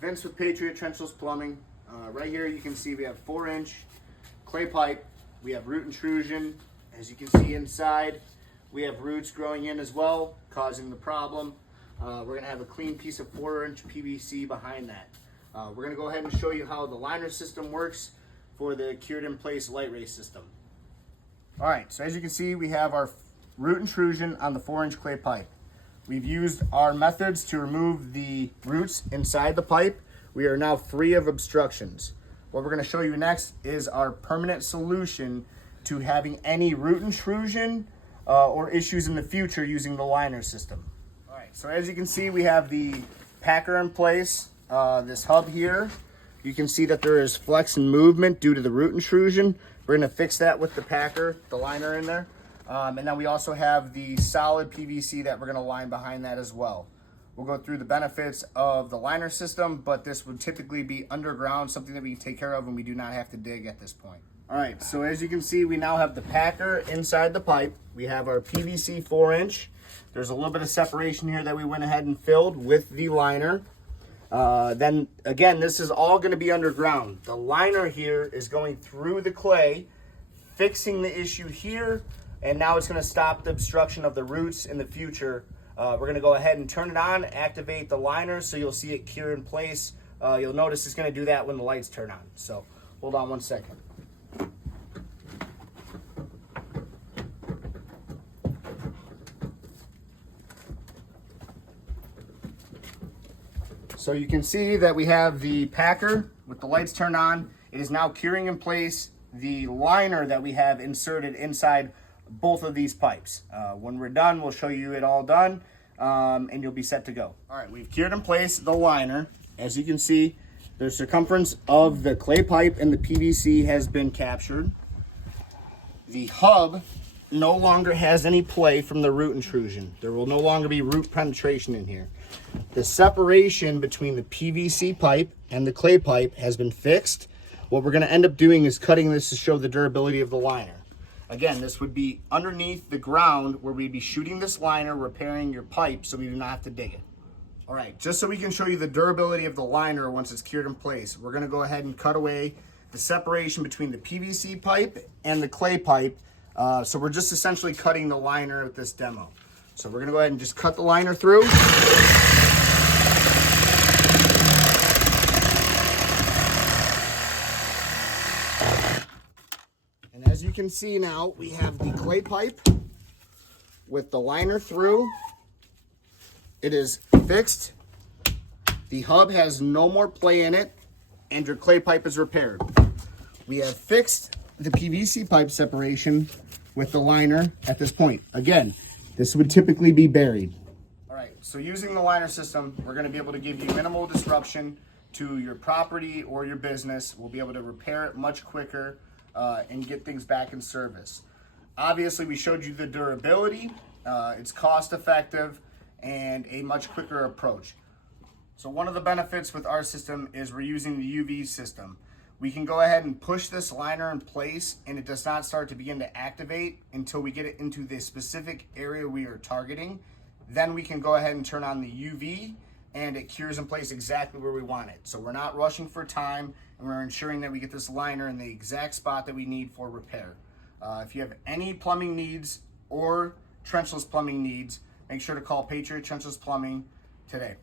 Vince with Patriot Trenchless Plumbing. Right here you can see we have 4-inch clay pipe. We have root intrusion. As you can see inside, we have roots growing in as well, causing the problem. We're going to have a clean piece of 4-inch PVC behind that. We're going to go ahead and show you how the liner system works for the cured in place light ray system. All right, so as you can see, we have our root intrusion on the 4-inch clay pipe. We've used our methods to remove the roots inside the pipe. We are now free of obstructions. What we're going to show you next is our permanent solution to having any root intrusion or issues in the future using the liner system. All right, so as you can see, we have the packer in place, this hub here. You can see that there is flex and movement due to the root intrusion. We're going to fix that with the packer, the liner in there. And then we also have the solid PVC that we're going to line behind that as well. We'll go through the benefits of the liner system, but this would typically be underground, something that we can take care of and we do not have to dig at this point. All right, so as you can see, we now have the packer inside the pipe. We have our PVC 4-inch. There's a little bit of separation here that we went ahead and filled with the liner. Then again, this is all going to be underground. The liner here is going through the clay, fixing the issue here, and now it's going to stop the obstruction of the roots in the future. We're going to go ahead and turn it on, activate the liner, so you'll see it cure in place. You'll notice it's going to do that when the lights turn on. So hold on one second. So you can see that we have the packer with the lights turned on. It is now curing in place the liner that we have inserted inside both of these pipes. When we're done, we'll show you it all done, and you'll be set to go. All right, we've cured in place the liner. As you can see, the circumference of the clay pipe and the PVC has been captured. The hub no longer has any play from the root intrusion. There will no longer be root penetration in here. The separation between the PVC pipe and the clay pipe has been fixed. What we're going to end up doing is cutting this to show the durability of the liner. Again, this would be underneath the ground where we'd be shooting this liner, repairing your pipe so we do not have to dig it. All right, just so we can show you the durability of the liner once it's cured in place, we're going to go ahead and cut away the separation between the PVC pipe and the clay pipe. So we're just essentially cutting the liner with this demo. So we're going to go ahead and just cut the liner through. And as you can see now, we have the clay pipe with the liner through. It is fixed. The hub has no more play in it, and your clay pipe is repaired. We have fixed the PVC pipe separation with the liner at this point. Again, this would typically be buried. All right, so using the liner system, we're going to be able to give you minimal disruption to your property or your business. We'll be able to repair it much quicker and get things back in service. Obviously, we showed you the durability. It's cost effective and a much quicker approach. So one of the benefits with our system is we're using the UV system. We can go ahead and push this liner in place and it does not start to begin to activate until we get it into the specific area we are targeting. Then we can go ahead and turn on the UV and it cures in place exactly where we want it. So we're not rushing for time and we're ensuring that we get this liner in the exact spot that we need for repair. If you have any plumbing needs or trenchless plumbing needs, make sure to call Patriot Trenchless Plumbing today.